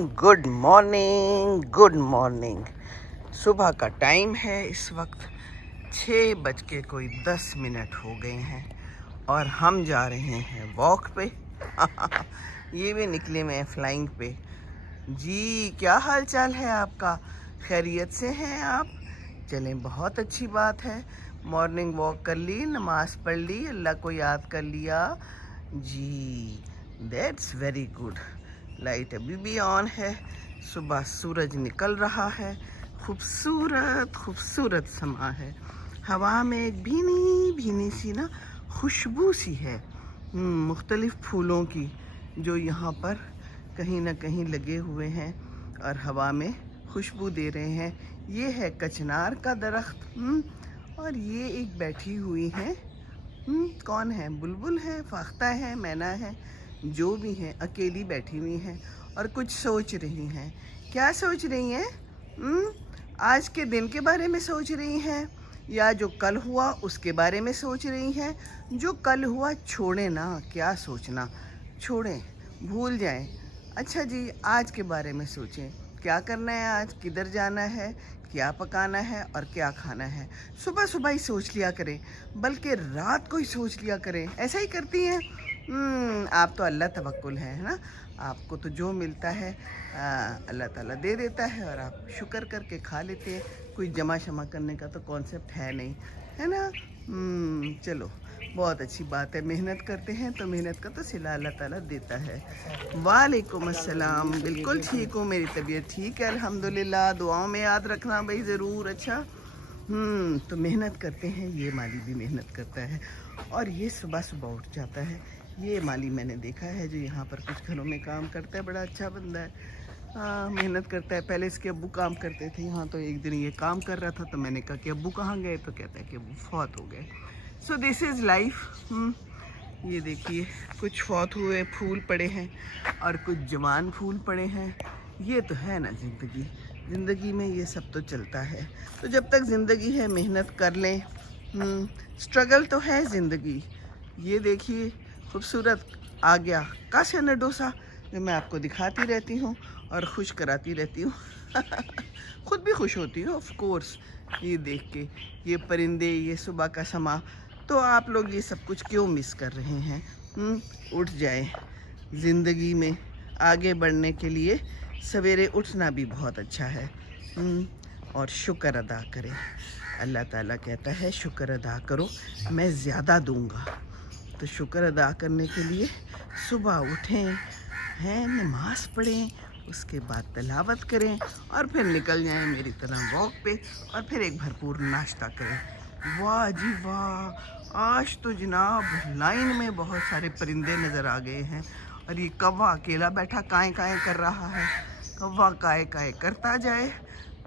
Good morning, good morning. सुबह का time है, इस वक्त 6:10 हो गए हैं और हम जा रहे हैं वॉक पे। ये भी निकले में फ्लाइंग पे। जी, क्या हाल चाल है आपका? खैरियत से हैं आप? चलें, बहुत अच्छी बात है। मॉर्निंग वॉक कर ली, नमाज पढ़ ली, अल्लाह को याद कर लिया। जी, दैट्स वेरी गुड। लाइट अभी भी ऑन है, सुबह सूरज निकल रहा है, खूबसूरत खूबसूरत समा है। हवा में एक भीनी भीनी सी ना खुशबू सी है मुख्तलिफ फूलों की, जो यहाँ पर कहीं ना कहीं लगे हुए हैं और हवा में खुशबू दे रहे हैं। ये है कचनार का दरख्त और ये एक बैठी हुई है। कौन है? बुलबुल है, फाख्ता है, मैना है, जो भी है, अकेली बैठी हुई हैं और कुछ सोच रही हैं। क्या सोच रही हैं? आज के दिन के बारे में सोच रही हैं या जो कल हुआ उसके बारे में सोच रही हैं? जो कल हुआ छोड़ें ना, क्या सोचना, छोड़ें, भूल जाएं। अच्छा जी, आज के बारे में सोचें, क्या करना है आज, किधर जाना है, क्या पकाना है और क्या खाना है। सुबह सुबह ही सोच लिया करें, बल्कि रात को ही सोच लिया करें। ऐसा ही करती हैं? आप तो अल्लाह तवक्कुल है ना, आपको तो जो मिलता है अल्लाह ताला दे देता है और आप शुक्र करके खा लेते हैं। कोई जमा शमा करने का तो कॉन्सेप्ट है नहीं, है ना। चलो, बहुत अच्छी बात है। मेहनत करते हैं तो मेहनत का तो सिला अल्लाह ताला देता है। वालेकुम अस्सलाम। बिल्कुल ठीक हूँ, मेरी तबीयत ठीक है अल्हम्दुलिल्लाह। दुआओं में याद रखना भाई ज़रूर। अच्छा, तो मेहनत करते हैं। ये माली भी मेहनत करता है और ये सुबह सुबह उठ जाता है। ये माली मैंने देखा है जो यहाँ पर कुछ घरों में काम करता है, बड़ा अच्छा बंदा है। मेहनत करता है। पहले इसके अब्बू काम करते थे यहाँ, तो एक दिन ये काम कर रहा था तो मैंने कहा कि अब्बू कहाँ गए, तो कहता है कि अब्बू फौत हो गए। So this is life. ये देखिए, कुछ फौत हुए फूल पड़े हैं और कुछ जवान फूल पड़े हैं। ये तो है ना ज़िंदगी। ज़िंदगी में ये सब तो चलता है। तो जब तक ज़िंदगी है मेहनत कर लें। स्ट्रगल तो है ज़िंदगी। ये देखिए, खूबसूरत आ गया कासिया डोसा, जो मैं आपको दिखाती रहती हूँ और खुश कराती रहती हूँ। खुद भी खुश होती हूँ ऑफ कोर्स, ये देख के। ये परिंदे, ये सुबह का समा, तो आप लोग ये सब कुछ क्यों मिस कर रहे हैं? उठ जाएं। ज़िंदगी में आगे बढ़ने के लिए सवेरे उठना भी बहुत अच्छा है। और शुक्र अदा करें। अल्लाह ताला कहता है शुक्र अदा करो, मैं ज़्यादा दूंगा। तो शुक्र अदा करने के लिए सुबह उठें, हैं, नमाज पढ़ें, उसके बाद तलावत करें और फिर निकल जाएं मेरी तरह वॉक पे और फिर एक भरपूर नाश्ता करें। वाह जी वाह, आज तो जनाब लाइन में बहुत सारे परिंदे नज़र आ गए हैं और ये कौवा अकेला बैठा काएं काएं कर रहा है। कौवा काएं काएं करता जाए,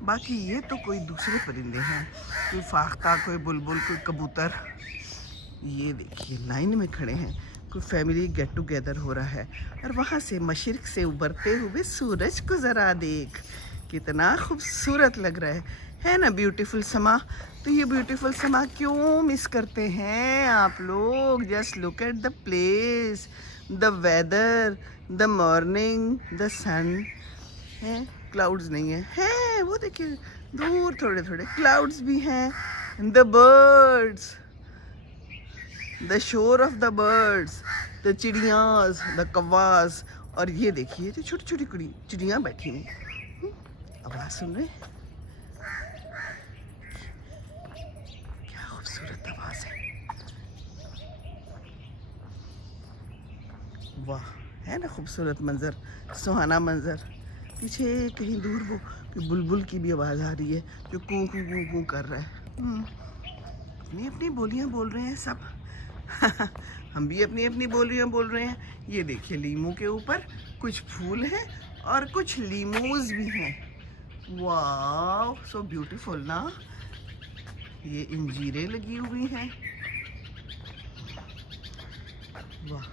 बाकी ये तो कोई दूसरे परिंदे हैं, कोई फाख्ता, कोई बुलबुल, कोई कबूतर। ये देखिए लाइन में खड़े हैं, कोई फैमिली गेट टुगेदर हो रहा है। और वहाँ से मशरिक से उभरते हुए सूरज को ज़रा देख, कितना खूबसूरत लग रहा है ना। ब्यूटीफुल समा। तो ये ब्यूटीफुल समा क्यों मिस करते हैं आप लोग? Just look at the place, the weather, the morning, the sun. है, क्लाउड्स नहीं है वो देखिए दूर थोड़े थोड़े क्लाउड्स भी हैं। The birds, the shore of the birds, the चिड़ियाँ, द कौवास। और ये देखिए जो छोटी छोटी चिड़ियाँ बैठी हैं। आवाज़ सुन रहे? क्या खूबसूरत आवाज़ है। वाह, है ना खूबसूरत मंजर, सुहाना मंजर। पीछे कहीं दूर वो बुलबुल की भी आवाज़ आ रही है जो कू कू कू कू कर रहा है। अपनी अपनी बोलियाँ बोल रहे हैं सब। हम भी अपनी अपनी बोलियाँ बोल रहे हैं। ये देखिए, लीमू के ऊपर कुछ फूल हैं और कुछ लीमूज भी हैं। वाह, सो ब्यूटीफुल ना। ये इंजीरें लगी हुई हैं। वाह,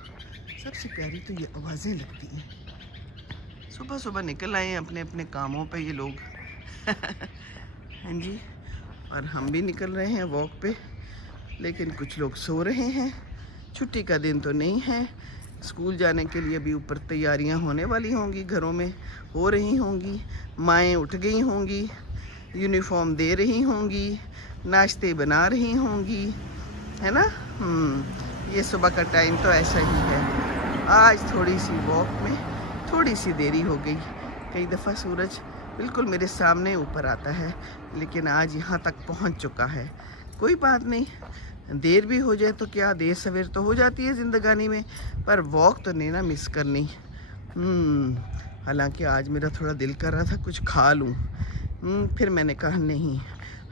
सबसे प्यारी तो ये आवाज़ें लगती हैं। सुबह सुबह निकल आए अपने अपने कामों पे ये लोग। हाँ जी, और हम भी निकल रहे हैं वॉक पे, लेकिन कुछ लोग सो रहे हैं। छुट्टी का दिन तो नहीं है, स्कूल जाने के लिए अभी ऊपर तैयारियां होने वाली होंगी, घरों में हो रही होंगी, माएँ उठ गई होंगी, यूनिफॉर्म दे रही होंगी, नाश्ते बना रही होंगी, है ना। ये सुबह का टाइम तो ऐसा ही है। आज थोड़ी सी वॉक में थोड़ी सी देरी हो गई। कई दफ़ा सूरज बिल्कुल मेरे सामने ऊपर आता है, लेकिन आज यहाँ तक पहुँच चुका है। कोई बात नहीं, देर भी हो जाए तो क्या, देर सवेर तो हो जाती है ज़िंदगानी में, पर वॉक तो नहीं ना मिस करनी। हालांकि आज मेरा थोड़ा दिल कर रहा था कुछ खा लूँ, फिर मैंने कहा नहीं,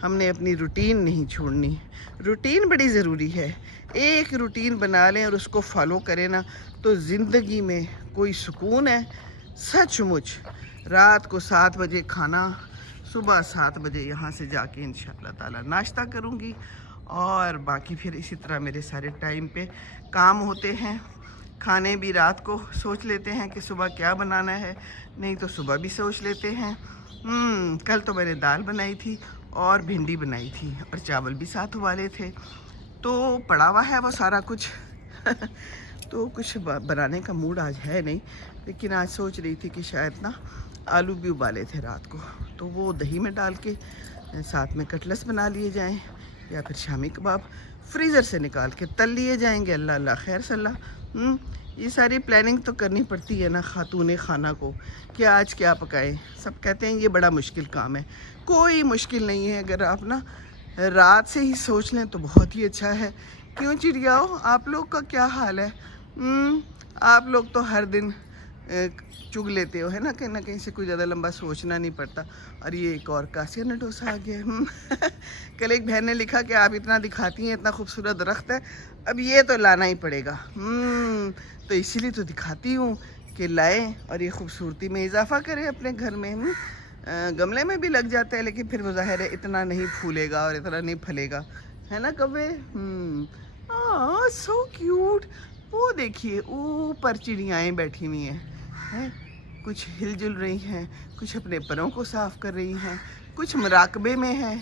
हमने अपनी रूटीन नहीं छोड़नी। रूटीन बड़ी ज़रूरी है। एक रूटीन बना लें और उसको फॉलो करें ना, तो ज़िंदगी में कोई सुकून है। सचमुच रात को 7 बजे खाना, सुबह 7 बजे यहाँ से जाके इंशाअल्लाह ताला नाश्ता करूँगी, और बाकी फिर इसी तरह मेरे सारे टाइम पे काम होते हैं। खाने भी रात को सोच लेते हैं कि सुबह क्या बनाना है, नहीं तो सुबह भी सोच लेते हैं। कल तो मैंने दाल बनाई थी और भिंडी बनाई थी, और चावल भी साथ वाले थे, तो पड़ा हुआ है वो सारा कुछ। तो कुछ बनाने का मूड आज है नहीं, लेकिन आज सोच रही थी कि शायद ना आलू भी उबाले थे रात को, तो वो दही में डाल के साथ में कटलस बना लिए जाएं, या फिर शामी कबाब फ्रीज़र से निकाल के तल लिए जाएंगे। अल्लाह अल्लाह खैर सल्ला। ये सारी प्लानिंग तो करनी पड़ती है ना खातून खाना को, कि आज क्या पकाएं। सब कहते हैं ये बड़ा मुश्किल काम है। कोई मुश्किल नहीं है, अगर आप ना रात से ही सोच लें तो बहुत ही अच्छा है। क्यों चिड़ियाओ, आप लोग का क्या हाल है? आप लोग तो हर दिन चुग लेते हो, है ना, कहीं से कोई ज़्यादा लंबा सोचना नहीं पड़ता। और ये एक और कासिया न डोसा आ गया। कल एक बहन ने लिखा कि आप इतना दिखाती हैं, इतना खूबसूरत दरख्त है, अब ये तो लाना ही पड़ेगा। तो इसीलिए तो दिखाती हूँ कि लाएं और ये खूबसूरती में इजाफा करें अपने घर में। गमले में भी लग जाता है, लेकिन फिर वो ज़ाहिर है इतना नहीं फूलेगा और इतना नहीं फलेगा, है ना कव्वे। So cute. वो देखिए ऊपर चिड़ियाएँ बैठी हुई हैं, कुछ हिलजुल रही हैं, कुछ अपने परों को साफ़ कर रही हैं, कुछ मुराकबे में हैं,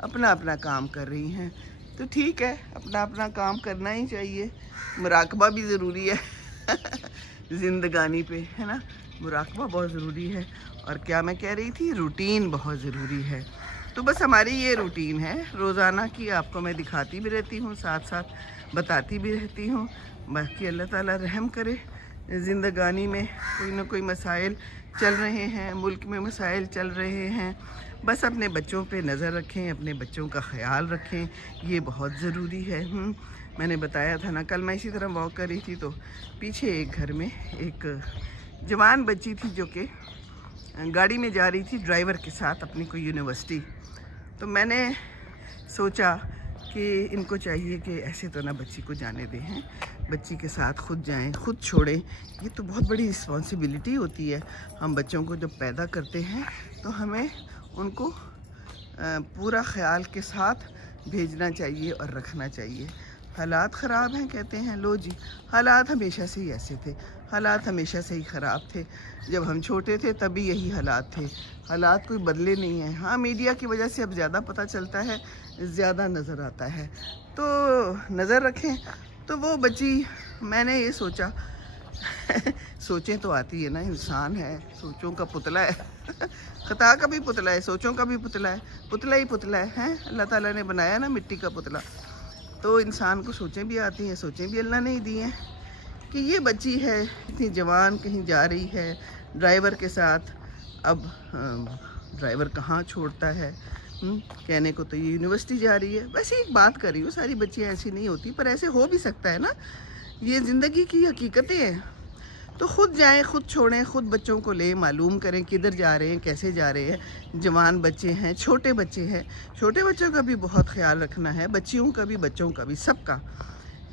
अपना अपना काम कर रही हैं। तो ठीक है, अपना अपना काम करना ही चाहिए। मुराकबा भी ज़रूरी है ज़िंदगानी पे, है ना, मुराकबा बहुत ज़रूरी है। और क्या मैं कह रही थी, रूटीन बहुत ज़रूरी है। तो बस हमारी ये रूटीन है रोज़ाना की, आपको मैं दिखाती भी रहती हूँ, साथ साथ बताती भी रहती हूँ। बाकी अल्लाह ताला रहम करे, ज़िंदगानी में कोई ना कोई मसाइल चल रहे हैं, मुल्क में मसाइल चल रहे हैं। बस अपने बच्चों पे नज़र रखें, अपने बच्चों का ख़याल रखें, ये बहुत ज़रूरी है। मैंने बताया था ना, कल मैं इसी तरह वॉक कर रही थी, तो पीछे एक घर में एक जवान बच्ची थी जो कि गाड़ी में जा रही थी ड्राइवर के साथ अपनी कोई यूनिवर्सिटी। तो मैंने सोचा कि इनको चाहिए कि ऐसे तो ना बच्ची को जाने दें, हैं, बच्ची के साथ खुद जाएं, खुद छोड़ें। ये तो बहुत बड़ी रिस्पॉन्सिबिलिटी होती है। हम बच्चों को जब पैदा करते हैं तो हमें उनको पूरा ख्याल के साथ भेजना चाहिए और रखना चाहिए। हालात ख़राब हैं कहते हैं, लो जी, हालात हमेशा से ही ऐसे थे, हालात हमेशा से ही ख़राब थे। जब हम छोटे थे तभी यही हालात थे, हालात कोई बदले नहीं हैं। हाँ, मीडिया की वजह से अब ज़्यादा पता चलता है, ज़्यादा नज़र आता है, तो नज़र रखें। तो वो बच्ची, मैंने ये सोचा सोचें तो आती है ना, इंसान है, सोचों का पुतला है ख़ता का भी पुतला है, सोचों का भी पुतला है, पुतला ही पुतला है। अल्लाह ताला ने बनाया ना मिट्टी का पुतला, तो इंसान को सोचें भी आती हैं, सोचें भी अल्लाह ने ही दी हैं। कि ये बच्ची है इतनी जवान, कहीं जा रही है ड्राइवर के साथ। अब ड्राइवर कहाँ छोड़ता है, कहने को तो ये यूनिवर्सिटी जा रही है। वैसे एक बात कर रही हूँ, सारी बच्चियाँ ऐसी नहीं होती, पर ऐसे हो भी सकता है ना, ये ज़िंदगी की हकीकतें हैं। तो खुद जाएं, खुद छोड़ें, खुद बच्चों को लें, मालूम करें किधर जा रहे हैं, कैसे जा रहे हैं। जवान बच्चे हैं, छोटे बच्चे हैं, छोटे बच्चों का भी बहुत ख्याल रखना है, बच्चियों का भी, बच्चों का भी, सबका।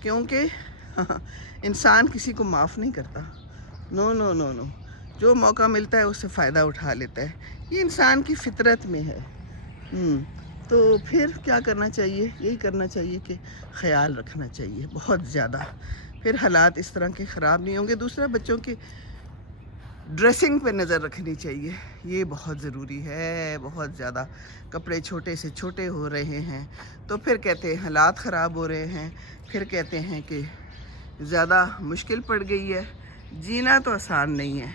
क्योंकि इंसान किसी को माफ़ नहीं करता। नो नो नो नो, जो मौका मिलता है उससे फ़ायदा उठा लेता है, ये इंसान की फितरत में है। तो फिर क्या करना चाहिए, यही करना चाहिए कि ख्याल रखना चाहिए बहुत ज़्यादा, फिर हालात इस तरह के ख़राब नहीं होंगे। दूसरा, बच्चों की ड्रेसिंग पे नज़र रखनी चाहिए, ये बहुत ज़रूरी है, बहुत ज़्यादा। कपड़े छोटे से छोटे हो रहे हैं तो फिर कहते हैं हालात ख़राब हो रहे हैं, फिर कहते हैं कि زیادہ مشکل پڑ گئی ہے. جینا تو آسان نہیں ہے,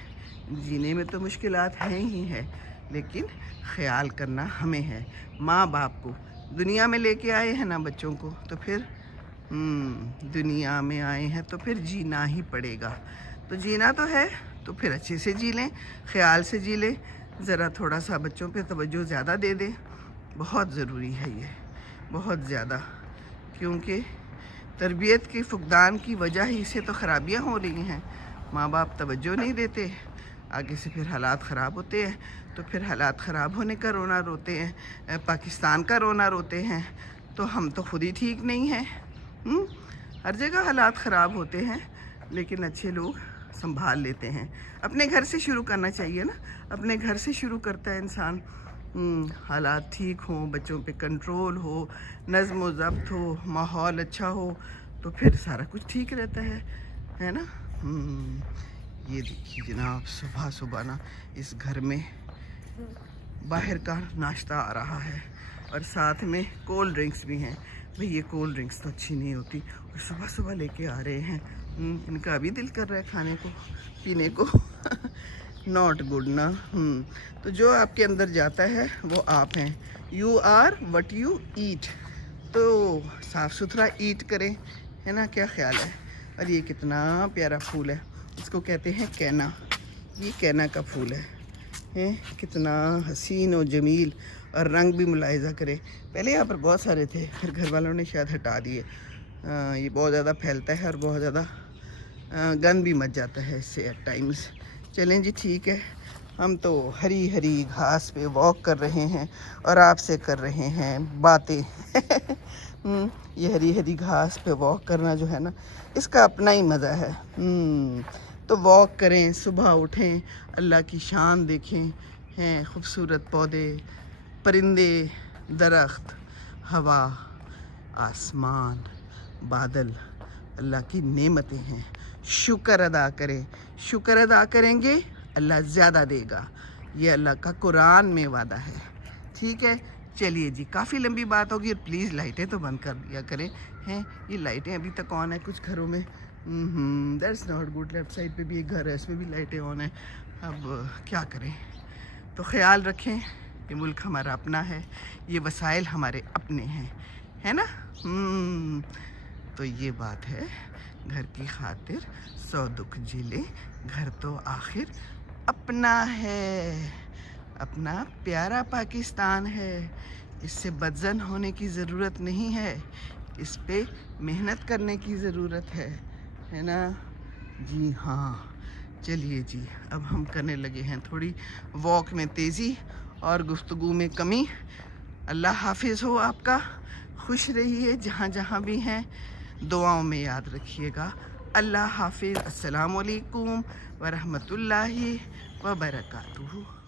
جینے میں تو مشکلات ہیں ہی ہیں, لیکن خیال کرنا ہمیں ہے. ماں باپ کو دنیا میں لے کے آئے ہیں نا بچوں کو, تو پھر دنیا میں آئے ہیں تو پھر جینا ہی پڑے گا. تو جینا تو ہے تو پھر اچھے سے جی لیں, خیال سے جی لیں, ذرا تھوڑا سا بچوں پہ توجہ زیادہ دے دیں. بہت ضروری ہے یہ, بہت زیادہ, کیونکہ تربیت کے فقدان کی وجہ ہی سے تو خرابیاں ہو رہی ہیں. ماں باپ توجہ نہیں دیتے, آگے سے پھر حالات خراب ہوتے ہیں. تو پھر حالات خراب ہونے کا رونا روتے ہیں, پاکستان کا رونا روتے ہیں. تو ہم تو خود ہی ٹھیک نہیں ہیں. ہر جگہ حالات خراب ہوتے ہیں, لیکن اچھے لوگ سنبھال لیتے ہیں. اپنے گھر سے شروع کرنا چاہیے نا, اپنے گھر سے شروع کرتا ہے انسان. حالات ٹھیک ہوں, بچوں پہ کنٹرول ہو, نظم و ضبط ہو, ماحول اچھا ہو, تو پھر سارا کچھ ٹھیک رہتا ہے نا. یہ دیکھیے جناب, صبح صبح نا اس گھر میں باہر کا ناشتہ آ رہا ہے, اور ساتھ میں کولڈ ڈرنکس بھی ہیں. بھئی یہ کولڈ ڈرنکس تو اچھی نہیں ہوتی, اور صبح صبح لے کے آ رہے ہیں. ان کا ابھی دل کر رہا ہے کھانے کو, پینے کو. ناٹ گڈ نا. تو جو آپ کے اندر جاتا ہے وہ آپ ہیں. You are what you eat. تو صاف ستھرا ایٹ کریں, ہے نا, کیا خیال ہے. اور یہ کتنا پیارا پھول ہے, اس کو کہتے ہیں کینا. یہ کینا کا پھول ہے, کتنا حسین و جمیل, اور رنگ بھی ملاحظہ کرے. پہلے یہاں پر بہت سارے تھے, پھر گھر والوں نے شاید ہٹا دیے. یہ بہت زیادہ پھیلتا ہے اور بہت زیادہ گند بھی مچ جاتا ہے اس سے ایٹ ٹائمز. چلیں جی ٹھیک ہے, ہم تو ہری ہری گھاس پہ واک کر رہے ہیں اور آپ سے کر رہے ہیں باتیں. یہ ہری ہری گھاس پہ واک کرنا جو ہے نا, اس کا اپنا ہی مزہ ہے. تو واک کریں, صبح اٹھیں, اللہ کی شان دیکھیں. ہیں خوبصورت پودے, پرندے, درخت, ہوا, آسمان, بادل, اللہ کی نعمتیں ہیں. شکر ادا کریں, شکر ادا کریں گے اللہ زیادہ دے گا. یہ اللہ کا قرآن میں وعدہ ہے. ٹھیک ہے, چلیے جی, کافی لمبی بات ہوگی, اور پلیز لائٹیں تو بند کر دیا کریں. یہ لائٹیں ابھی تک آن ہیں کچھ گھروں میں. That's not good. Left side پہ بھی ایک گھر ہے, اس میں بھی لائٹیں آن ہیں. اب کیا کریں. تو خیال رکھیں, یہ ملک ہمارا اپنا ہے, یہ وسائل ہمارے اپنے ہیں, ہے نا. تو یہ بات ہے, گھر کی خاطر 100 دکھ جھیلے, گھر تو آخر اپنا ہے, اپنا پیارا پاکستان ہے. اس سے بدزن ہونے کی ضرورت نہیں ہے, اس پہ محنت کرنے کی ضرورت ہے نا. جی ہاں, چلیے جی, اب ہم کرنے لگے ہیں تھوڑی واک میں تیزی اور گفتگو میں کمی. اللہ حافظ ہو آپ کا, خوش رہیے جہاں جہاں بھی ہیں, دعاؤں میں یاد رکھیے گا. اللہ حافظ. السلام علیکم ورحمۃ اللہ وبرکاتہ.